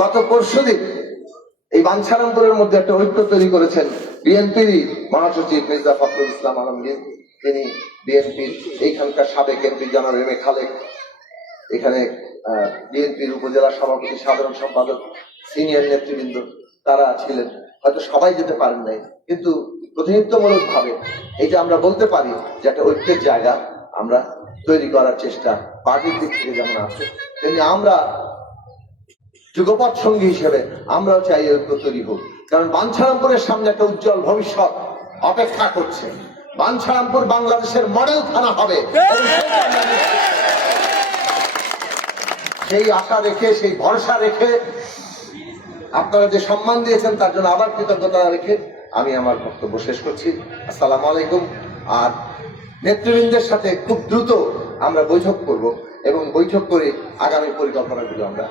গত পরশুদিন এই বাঞ্ছারামপুরের মধ্যে একটা ঐক্য তৈরি করেছেন বিএনপির মহাসচিব মির্জা ফখরুল ইসলাম আলমগীর। তিনি বিএনপির এইখানকার সাবেক এমপি জনাব এম এ খালেক, এখানে বিএনপির উপজেলা সভাপতি, সাধারণ সম্পাদক, সিনিয়র নেতৃবৃন্দ তারা ছিলেন। হয়তো সবাই যেতে পারেন নাই, কিন্তু প্রতিনিধিত্বমূলক ভাবে এটা আমরা বলতে পারি যে একটা ঐক্যের জায়গা আমরা তৈরি করার চেষ্টা পার্টির দিক থেকে যেমন আছে, তেমনি আমরা যুগপৎ সঙ্গী হিসেবে আমরাও চাই ঐক্য তৈরি হোক। কারণ বাঞ্ছারামপুরের সামনে একটা উজ্জ্বল ভবিষ্যৎ অপেক্ষা করছে। বাঞ্ছারামপুর বাংলাদেশের মডেল থানা হবে। সেই আশা রেখে, সেই ভরসা রেখে, আপনারা যে সম্মান দিয়েছেন তার জন্য আবার কৃতজ্ঞতা রেখে আমি আমার বক্তব্য শেষ করছি। আসসালামু আলাইকুম। আর নেতৃবৃন্দের সাথে খুব দ্রুত আমরা বৈঠক করব এবং বৈঠক করে আগামী পরিকল্পনাগুলো আমরা